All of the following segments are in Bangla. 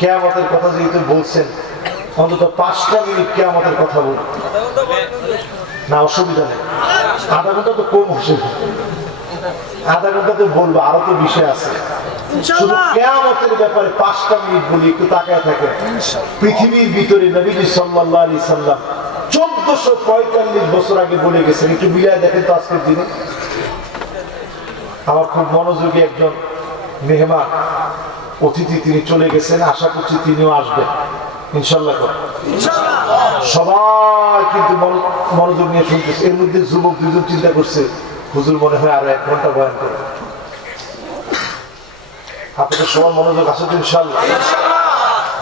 কেয়ামতের কথা যেহেতু বলছেন অন্তত পাঁচটা মিনিট কেয়ামতের কথা বল। না অসুবিধা নেই। আধা ঘণ্টা তো কম হচ্ছে। আধা ঘণ্টা তো বলব আরও তো বিষয় আছে। শুধু কেয়ামতের ব্যাপারে পাঁচটা মিনিট বলি একটু তাকায় থাকে পৃথিবীর ভিতরে নবীজি সাল্লাল্লাহু আলাইহি সাল্লাম চোদ্দশো পঁয়তাল্লিশ বছর আগে বলে গেছেন একটু মিলিয়ে দেখেন তো আজকের দিনে। আমার খুব মনোযোগী একজন মেহমান। অতিথি তিনি চলে গেছেন আশা করছি তিনিও আসবেন। ইনশাল্লাহ। সবাই কিন্তু মনোযোগ নিয়ে শুনতেছে। এর মধ্যে যুবক দুজন চিন্তা করছে হুজুর মনে হয় আরও এক ঘণ্টা বয়ান করে আপনাদের সবার মনোযোগ আছে তো ইনশাল্লাহ?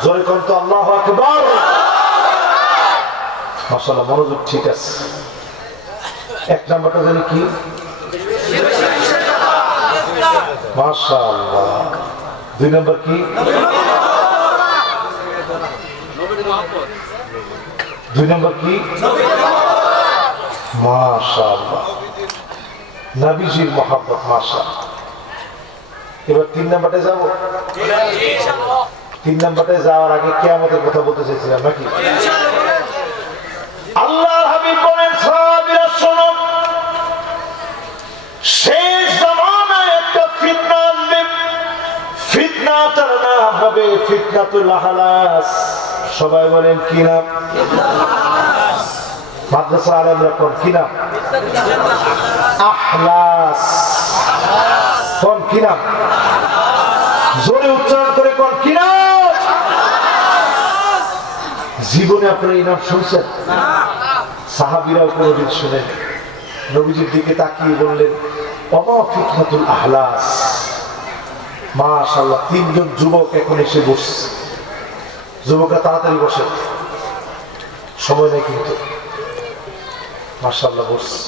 জয় কন্ত আল্লাহ আকবার। মাসাল্লাহ মনোযোগ ঠিক আছে। এক নাম্বারটা জানি কি? মাশাআল্লাহ। দুই নম্বর কি? দুই নম্বর কি? নবীজির মহাব্বত এবার তিন নম্বরটা যাব? তিন নম্বরটা যাওয়ার আগে কেয়ামতের কথা বলতে নাকি? আল্লাহ হাবিব বলেন শেষ ফিতনাটার নাম হবে ফিতনাতুল আহলাস সবাই বলেন, কি নাম মাদ্রাসা আলমরা কোন, কি নাম আহলাস কোন, কি নাম জোরে উচ্চারণ করে কোন, কি নাম জীবনে আপনারা এই নাম শুনছেন? সাহাবিরাও কোনোদিন শুনেন নবীজির দিকে তাকিয়ে বললেন, অমা ফিতনাতুল আহলাস মাশাল্লাহ তিনজন যুবক এখন এসে বসছে। যুবকরা তাড়াতাড়ি বসে সময় নেই কিন্তু। মাশাল্লাহ বসছে।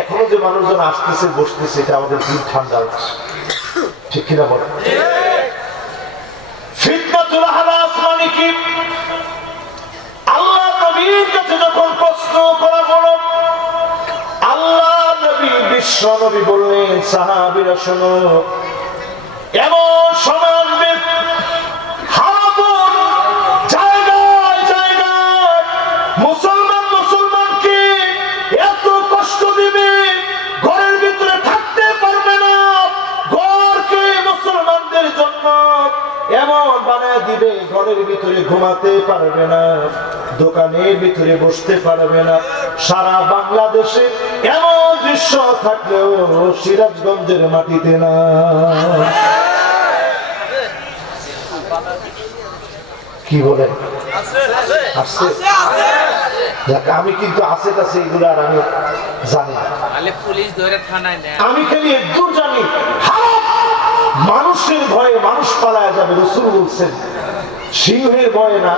এখনও যে মানুষজন আসতেছে, বসতেছে, এটা আমাদের দিন ঠান্ডা হচ্ছে ঠিক কিনা বলে ফিতনাতুল আহলাস মানে কি? আল্লাহ নবীর কাছে যখন প্রশ্ন করা নবী বিশ্ব বললেন, সাহাবীরা শোনো, এমন সময় জায়গায় মুসলমান মুসলমানকে এত কষ্ট দিবে, ঘরের ভিতরে থাকতে পারবে না, ঘরকে এমন বানায় দিবে, ঘরের ভিতরে ঘুমাতে পারবে না, দোকানের ভিতরে বসতে পারবে না। সারা বাংলাদেশে এমন দৃশ্য থাকলেও সিরাজগঞ্জের মাটিতে না। কি বলে? আমি কিন্তু আছে কাছে এগুলো আর আমি জানি পুলিশ থানায় আমি খালি একদম জানি মানুষের ভয়ে মানুষ পালায় যাবে রসুল বলছেন। সিংহের ভয়ে না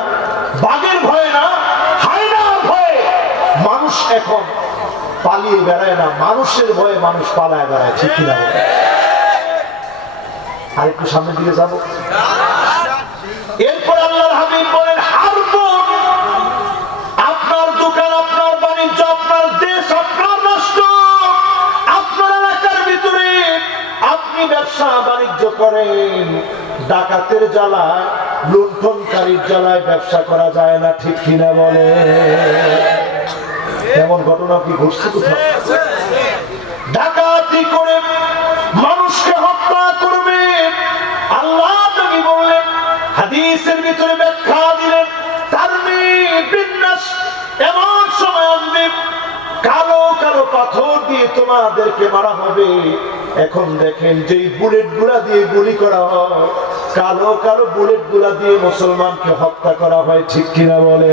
বাঘের ভয়ে না মানুষ এখন পালিয়ে বেড়ায় না, মানুষের ভয়ে মানুষ পালায় বেড়ায়, ঠিক কিনা বলো? আর একটু সামনের দিকে যাব। এরপর আল্লাহর হাবিব বলেন ব্যবসা বাণিজ্য করেন। ডাকাতের জ্বালায়, লুণ্ঠনকারীর জ্বালায় ব্যবসা করা যায় না, ঠিক কিনা বলে? এমন ঘটনা কি ঘটছে ডাকাতি করে মানুষকে হত্যা করবে। আল্লাহ নবী বললেন, হাদিসের ভিতরে ব্যাখ্যা দিলেন তারমি বিন্যাস এমন সময় আসবে কালো কালো পাথর দিয়ে তোমাদেরকে মারা হবে। এখন দেখেন যেই বুলেটগুলা দিয়ে গুলি করা হয়, কালো কালো বুলেটগুলা দিয়ে মুসলমানকে হত্যা করা হয়, ঠিক কিনা বলে?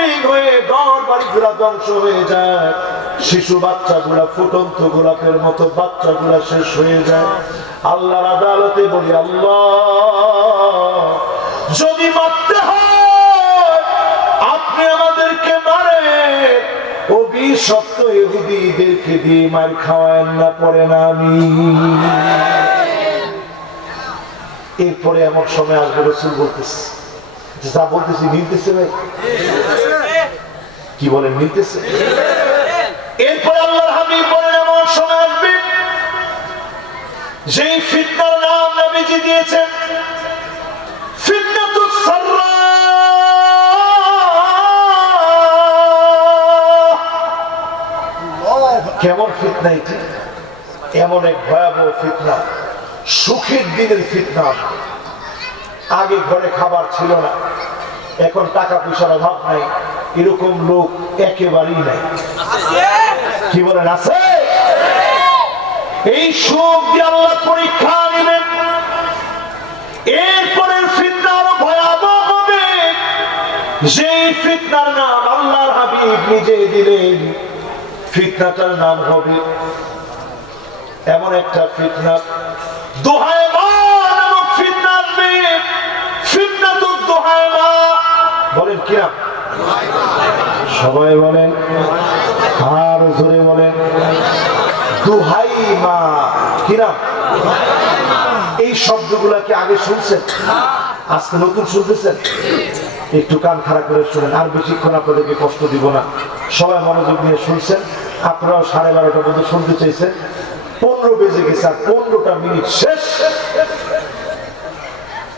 বম্পিং হয়ে ঘর বাড়িগুলা ধ্বংস হয়ে যায়। শিশু বাচ্চাগুলা ফুটন্ত গোলাপের মতো বাচ্চাগুলা শেষ হয়ে যায়। আল্লাহর আদালতে বলি, আল্লাহ, যদি মারতে আপনি আমাদেরকে মারে দিয়ে মার না, পড়ে না আমি। এরপরে এমন সময় আসবে রসুল বলতেছে, যা বলতেছি, মিলতেছে ভাই? কি বলেন মিলতেছে এরপরে আল্লাহর হাবিব বলেন, এমন সময় আসবে যেই ফিতনার নাম নবীজি দিয়েছেন। কেমন এমন এক ভয়াবহ দিনের আগে ঘরে খাবার ছিল না, এখন টাকা পয়সার অভাব নাই। এরকম লোক একেবারেই নাই। কি বলেন আছে? এই সুখ দিয়ে আল্লাহ পরীক্ষা নেবেন। এরপরে ফিতনা আরও ভয়াবহ হবে। যেই ফিতনার নাম আল্লাহর হাবিব নিজে দিলেন ফিতনাটার নাম হবে এমন একটা ফিতনা। দোহায় ফিতনা আসবে। ফিতনা তো দোহায় বলেন কিনা সবাই বলেন, আর জোরে বলেন দোহাই মা কিনা এই শব্দগুলা কি আগে শুনছেন? আজকে নতুন শুনতেছেন? একটু কান খারাপ করে শুনেন, আর বেশিক্ষণ আপনাদেরকে কষ্ট দিব না। সবাই মনোযোগ নিয়ে শুনছেন, আপনারাও সাড়ে বারোটা মধ্যে শুনতে চাইছেন। পনেরো বেজে গেছে আর পনেরোটা মিনিট শেষ।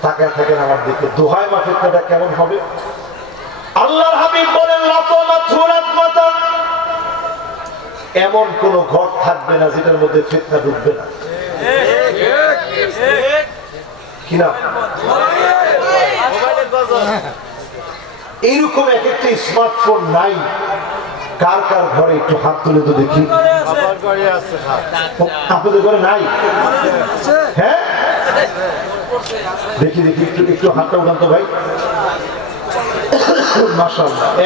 তাকায় থাকেন আমার দিকে। দোহাই মা কেমন হবে? আল্লাহর হাবিব বলেন এমন কোন ঘর থাকবে না যেটার মধ্যে ফিতনা ঢুকবে না। এইরকম এক একটা স্মার্টফোন নাই। কার কার ঘরে একটু হাত তুলে তো দেখি। আপনাদের ঘরে নাই? হ্যাঁ? দেখি দেখি, একটু একটু হাতটা উঠান তো ভাই।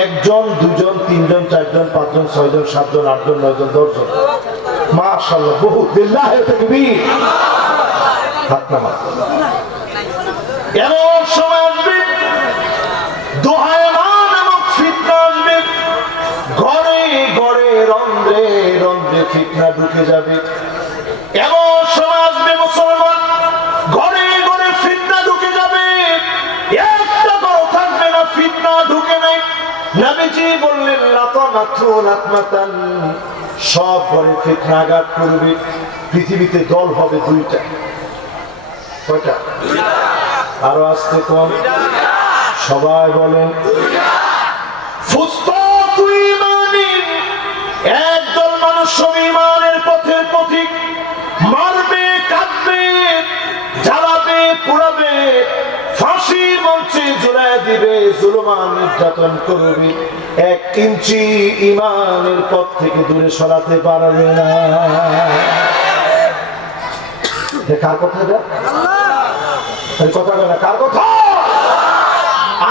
একজন, দুজন, তিনজন, চারজন, পাঁচজন, ছয়জন, সাতজন, আটজন, নয়জন, দশজন। মাশাল্লাহ বহু ঘরে ঘরে রন্ধ্রে রন্ধ্রে ঢুকে যাবে। নবীজি বললেন, লাতা মাত্র লাতমাতান সব ঘরে ফিতনা করবে। পৃথিবীতে দল হবে দুইটা। কয়টা? আরও আসতে কম। সবাই বলেন। একদল মানুষ ইমানের পথের পথিক। মারবে, কাঁদবে, জ্বালাবে, পুড়াবে ফাঁসি মঞ্চে দিবে নির্যাতন করবে এক ইমানের পথ থেকে দূরে সরাতে পারবে না।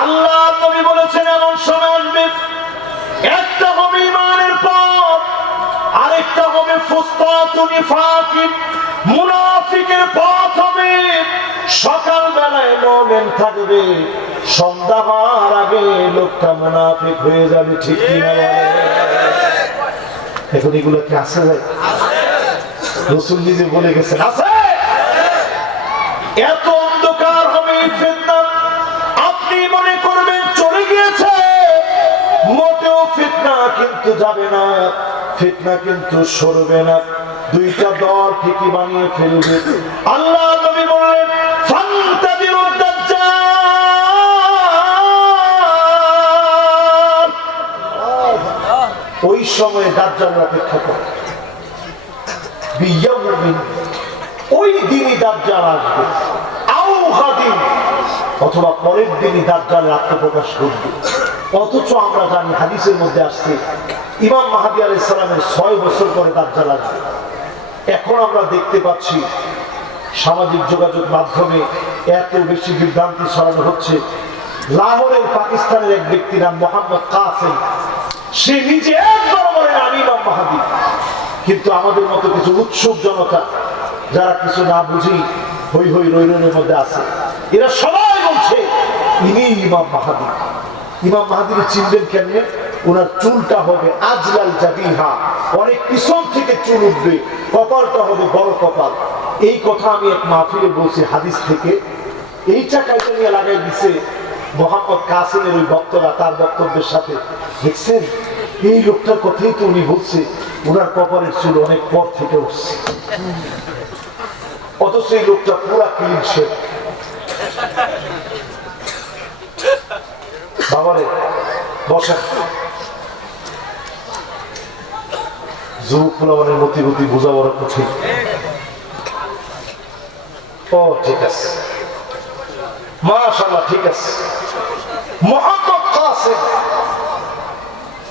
আল্লাহ নবী বলেছেন, এমন সময় আসবে। একটা ইমানের পথ, আরেকটা হবে ফুসতাতু নিফাকিন মুনাফিকের পথ হবে সকাল বেলায় থাকবে। সন্ধ্যা হওয়ার আগে লোকটা মুনাফিক হয়ে যাবে, ঠিক এখন এগুলো কি আছে ভাই? রসুল নিজে বলে গেছেন, আছে! এত অন্ধকার হবে আপনি মনে করবেন চলে গিয়েছে। মোটেও ফিতনা কিন্তু যাবে না, ফিতনা কিন্তু সরবে না। দুইটা দল ঠিকই বানিয়ে ফেলবে। আল্লাহ সময় দাজ্জাল অপেক্ষা করে। ওই দিনই দাজ্জাল আসবে। অথবা পরের দিনই আত্মপ্রকাশ করবে। অথচ আমরা জানি হাদিসের মধ্যে আসছে, ইমাম মাহাদি আলাইহিস সালামের ছয় বছর পরে দাজ্জাল আসবে। এখন আমরা দেখতে পাচ্ছি, সামাজিক যোগাযোগ মাধ্যমে এত বেশি বিভ্রান্তি ছড়ানো হচ্ছে। লাহোরের, পাকিস্তানের এক ব্যক্তি নাম মোহাম্মদ কাসেম। সে নিজে একবার আমি ইমাম মাহাদি। কিন্তু আমাদের মতো কিছু উৎসুক জনতা, যারা কিছু না বুঝি হই হই রই রইয়ের মধ্যে আছে, এরা সবাই বলছে, ইনি ইমাম মাহাদি। ইমাম মাহাদির চিনবেন কেমনে? ওনার চুলটা হবে আজলাল জাবিহা। অনেক পিছন থেকে চুল উঠবে, কপালটা হবে বড় কপাল। এই কথা আমি এক মাহফিলে বলছি হাদিস থেকে। এইটা কাইটা নিয়ে লাগাই দিছে মোহাম্মদ কাসিমের ওই বক্তরা তার বক্তব্যের সাথে। দেখছেন? এই লোকটার কথাই তো উনি বলছে ওনার কপালের চুল অনেক পর থেকে উঠছে। অথচ এই লোকটা পুরা ক্লিন বাবারে বসা যুবক গতি বোঝা বড় কঠিন ও, ঠিক আছে। মাশাল্লাহ ঠিক আছে। মোহাম্মদ কাসেম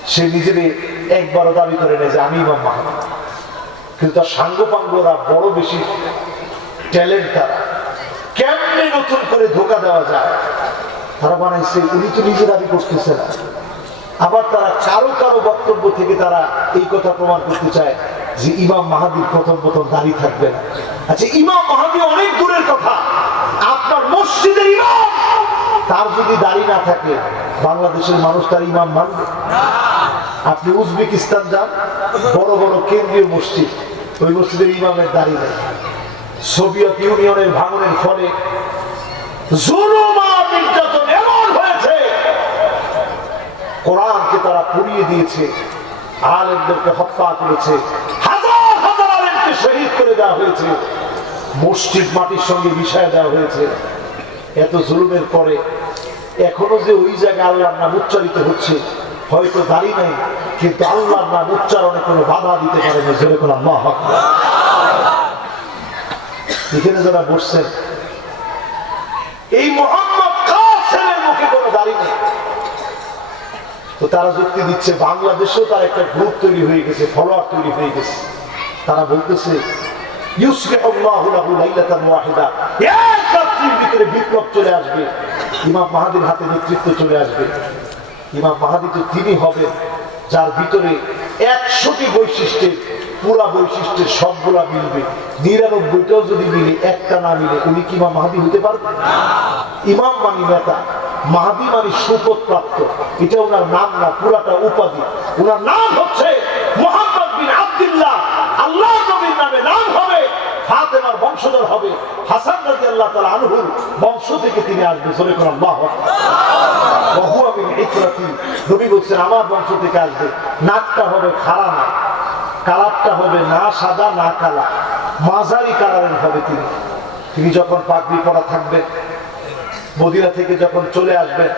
সে নিজের একবারও দাবি করে নেয় যে আমি ইমাম মাহাম্মদ কিন্তু তার সাঙ্গপাঙ্গরা বড় বেশি ট্যালেন্ট তারা। কেমনে নতুন করে ধোকা দেওয়া যায়? তারা বানাইছে, উনি তো নিজে দাবি করতেছে না। আবার তারা কারও কারও বক্তব্য থেকে তারা এই কথা প্রমাণ করতে চায় যে ইমাম মাহাদির প্রথম প্রথম দাঁড়িয়ে থাকবে না। আচ্ছা ইমাম মাহাদি অনেক দূরের কথা। আপনার মসজিদের ইমাম! তার যদি দাড়ি না থাকে, বাংলাদেশের মানুষ তার ইমাম মানবে। আপনি উজবেকিস্তান যান, বড় বড় কেন্দ্রীয় মসজিদ, ওই মসজিদের ইমামের দাঁড়িয়ে নেই। সোভিয়েত ইউনিয়নের ভাঙনের ফলে নির্যাতন এমন কোরআনকে তারা পুড়িয়ে দিয়েছে, আলেমদেরকে হত্যা করেছে, হাজার হাজার আলেমকে শহীদ করে দেওয়া হয়েছে, মসজিদ মাটির সঙ্গে মিশায় দেওয়া হয়েছে। এত জুলুমের পরে এখনও যে ওই জায়গায় আল্লাহর নাম উচ্চারিত হচ্ছে হয়তো দাঁড়ি নাই, কিন্তু আল্লাহর নাম উচ্চারণে কোনো বাধা দিতে পারে না, জোরে কোনো আল্লাহ এখানে যারা বসছেন এই মোহাম্মদ নেই। তো তারা যুক্তি দিচ্ছে, বাংলাদেশেও তার একটা গ্রুপ তৈরি হয়ে গেছে, ফলোয়ার তৈরি হয়ে গেছে। তারা বলতেছে ভিতরে বিপ্লব চলে আসবে, ইমাম মাহাদির হাতে নেতৃত্ব চলে আসবে। ইমাম মাহাদি তো তিনি হবেন যার ভিতরে একশোটি বৈশিষ্ট্যের, পুরা বৈশিষ্ট্যের সবগুলা মিলবে। নিরানব্বইটাও যদি মিলে, একটা না মিলে, উনি কি ইমাম মাহাদি হতে পারবে ইমাম মানি নেতা, মাহাদি মানি সুপদ প্রাপ্ত। এটা ওনার নাম না, পুরাটা উপাধি। ওনার নাম হচ্ছে মোহাম্মদ বিন আব্দুল্লাহ আল্লাহ নবীর নামে নাম হবে ফাতেমার বংশধর হবে হাসান রাজি আল্লাহ তালা আনহুর বংশ থেকে তিনি আসবে জোরে করে আল্লাহ বহু আমি ইকরাতি নবী বলছেন, আমার বংশ থেকে আসবে। নাকটা হবে খাড়া না কালারটা হবে না সাদা, না কালা। মাঝারি কালারের হবে তিনি। তিনি যখন পাগড়ি পরা থাকবেন মদিনা থেকে যখন চলে আসবেন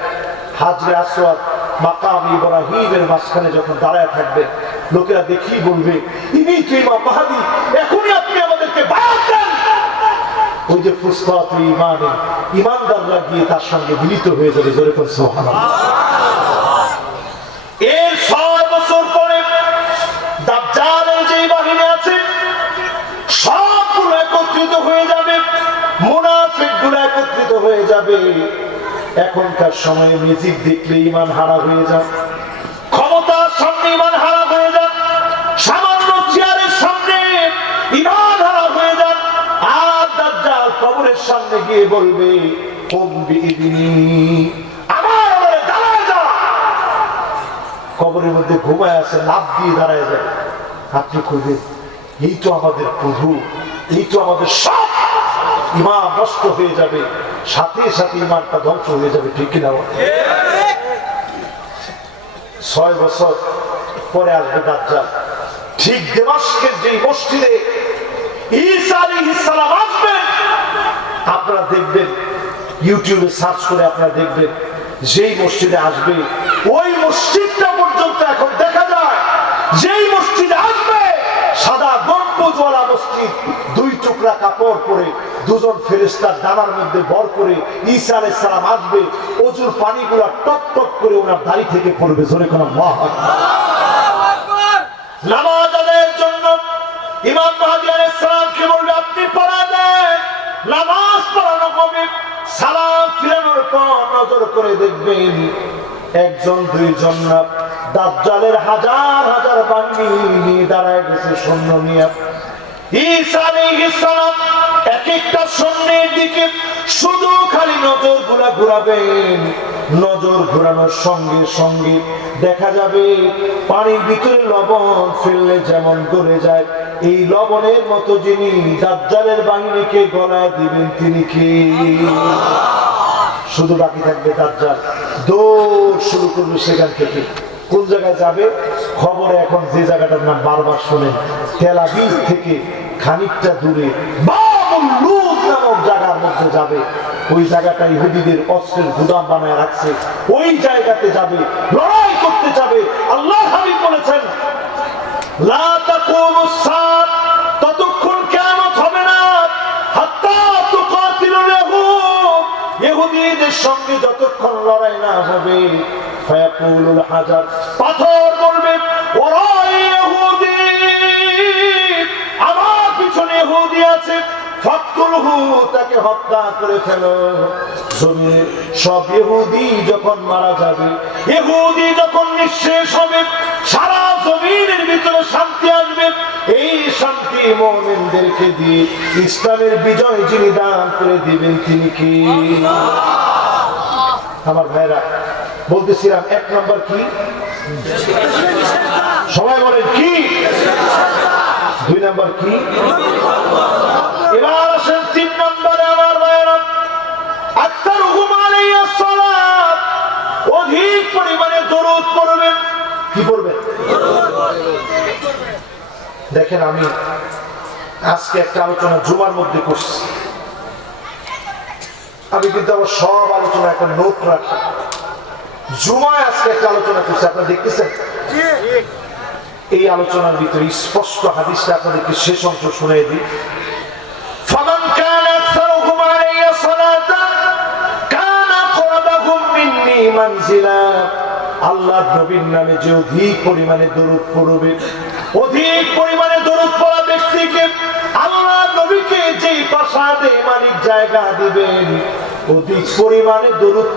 হাজরে আসওয়াদ মাকাম ইব্রাহিমের মাঝখানে যখন দাঁড়ায় থাকবে, লোকেরা দেখি বলবে, ইনি তো ইমাম মাহাদি এখনই আপনি আমাদেরকে বায়াত দেন। ওই যে ফুসফাত ইমানে ইমানদাররা গিয়ে তার সঙ্গে মিলিত হয়ে যাবে, জোরে করে সুবহানাল্লাহ। এর ছয় বছর পরে যে বাহিনী আছে, সবগুলো একত্রিত হয়ে যাবে একত্রিত হয়ে যাবে। এখনকার সময়ে মিউজিক দেখলে ইমান হারা হয়ে যায়। সামনে গিয়ে বলবে কবরের মধ্যে ঘুমায় আছে লাভ দিয়ে দাঁড়ায় যায়। আপনি এই তো আমাদের প্রভু, এই তো আমাদের সব। নষ্ট হয়ে যাবে, সাথে সাথে ইমানটা ধ্বংস হয়ে যাবে, ঠিক কিনা ছয় বছর পরে আসবে দাজ্জাল। ঠিক দেমাস্কের যে মসজিদে ঈসা আলাইহিস সালাম আসবেন আপনারা দেখবেন, ইউটিউবে সার্চ করে আপনারা দেখবেন, যেই মসজিদে আসবে, ওই মসজিদটা পর্যন্ত এখন দেখা যায়। যেই মসজিদে আসবে, সাদা গম্বুজওয়ালা মসজিদ, দুই টুকরা কাপড় পরে, দুজন ফেরেস্তার ডানার মধ্যে বর করে ঈসা আলাইহিস সালাম আসবে, অজুর পানিগুলা টপ টপ করে ওনার দাড়ি থেকে পড়বে, জোরে কোনো নামাজ আদায়ের জন্য ইমাম মাহাদি আলাইহিস সালামকে বলবে, আপনি পড়া দেন। নামাজ পড়ানো কবি সালাম ফিরানোর পর নজর করে দেখবেন একজন, দুইজন দাজ্জালের হাজার হাজার বাহিনী নিয়ে দাঁড়ায় গেছে সৈন্য নিয়ে। ঈসা আলাইহিস সালাম এক একটা সৈন্যের দিকে শুধু খালি নজর ঘোরা ঘুরাবেন। নজর ঘোরানোর সঙ্গে সঙ্গে দেখা যাবে, পানির ভিতরে লবণ ফেললে যেমন গলে যায়, এই লবণের মতো যিনি দাজ্জালের বাহিনীকে গলায় দিবেন তিনি কি? শুধু বাকি থাকবে দাজ্জাল। দৌড় শুরু করবে সেখান থেকে। কোন জায়গায় যাবে? খবরে এখন যে জায়গাটার নাম বারবার শোনেন। তেল আবিব থেকে খানিকটা দূরে। লুত জায়গার মধ্যে যাবে, ওই জায়গাটা ইহুদিদের অস্ত্রের গুদাম বানায় রাখছে, ওই জায়গাতে যাবে, লড়াই করতে যাবে। আল্লাহ হাবিব বলেছেন আমার পিছনে ইহুদি আছে তাকে হত্যা করে ফেলো। জমিনে সব ইহুদি যখন মারা যাবে, ইহুদি যখন নিঃশেষ হবে, সারা জমিনের ভিতরে শান্তি আসবে। এই শান্তি মোমেনদেরকে দিয়ে ইসলামের বিজয় যিনি দান করে দিবেন, তিনি কি? আমার ভাইরা, বলতেছিলাম, এক নম্বর কি? সবাই বলেন, কি? দুই নম্বর কি? এবার আসেন তিন নম্বরে আমার আক্তার হুমালাইয়া সালাত অধিক পরিমাণে দরুদ পড়বেন। কি পড়বেন? দেখেন আমি আজকে একটা আলোচনা জুমার মধ্যে করছি। আমি কিন্তু আমার সব আলোচনা একটা নোট রাখি। জুমায় আজকে একটা আলোচনা করছি, আপনারা দেখতেছেন? এই আলোচনার ভিতরে স্পষ্ট হাদিসটা আপনাদেরকে শেষ অংশ শুনে দিই। আল্লাহ নবীর নামে যে অধিক পরিমাণে দরুদ পড়বে অধিক পরিমাণে দরুদ পড়া ব্যক্তিকে আল্লাহ নবীকে যেই মালিক জায়গা দিবেন অধিক পরিমাণে দরুদ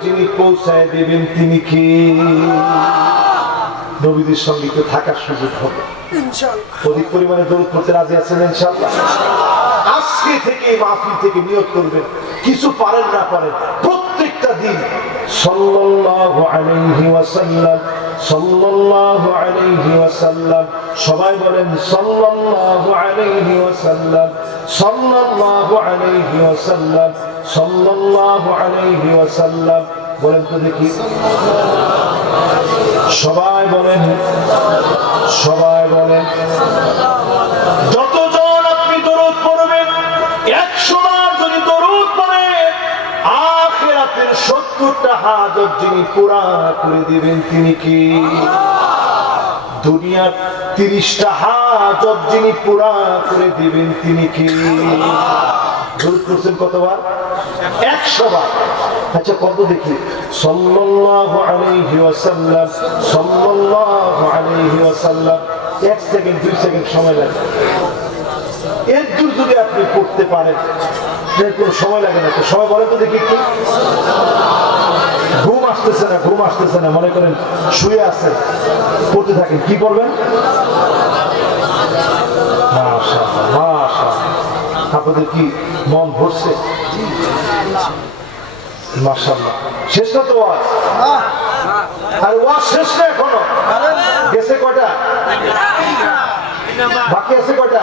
যিনি পৌঁছায় দেবেন তিনি কি? নবীদের সঙ্গে থাকার সুযোগ হবে। অধিক পরিমাণে দরুদ করতে রাজি আছেন ইনশাআল্লাহ এই মাহফিল থেকে নিয়োগ করবেন। কিছু পারেন না পারেন, প্রত্যেকটা দিন সবাই বলেন সবাই বলেন সবাই বলেন যতজন সত্তরটা হাজত যিনি পুরা করে দিবেন, তিনি কি? দুনিয়ার তিরিশটা হাজত যিনি পুরা করে দিবেন, তিনি কি? কতবার? একশো বার আচ্ছা কত দেখি? সাল্লাল্লাহু আলাইহি ওয়াসাল্লাম, সাল্লাল্লাহু আলাইহি ওয়াসাল্লাম। এক সেকেন্ড, দুই সেকেন্ড সময় লাগে দূর যদি আপনি করতে পারেন কোনো সময় লাগে না সময় বলে তো দেখি একটু। ঘুম আসতেছে না, ঘুম আসতেছে না। মনে করেন শুয়ে আছেন, পড়তে থাকেন। কি করবেন। আপনাদের কি মন ভরছে? মাশাআল্লাহ। শেষ না তো ওয়াজ? আর ওয়াজ শেষ না এখনও? গেছে কটা বাকি আছে কটা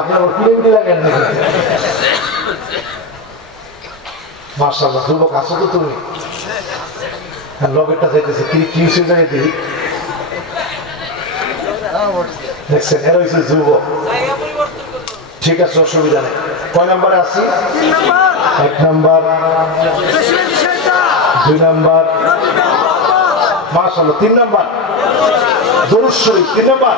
আপনার কুড়ে লাগেন নাকি মাশাআল্লাহ যুবক আছো তো তুমি? হ্যাঁ লগেরটা যাইতেছে। কি কি হয়েছে জানি দিই দেখছেন এরা হয়েছে যুবক। ঠিক আছে অসুবিধা নেই। কয় নাম্বারে আছি? এক নাম্বার। দুই নাম্বার। মাশাআল্লাহ তিন নাম্বার। দরুদ শরীফ তিন নাম্বার।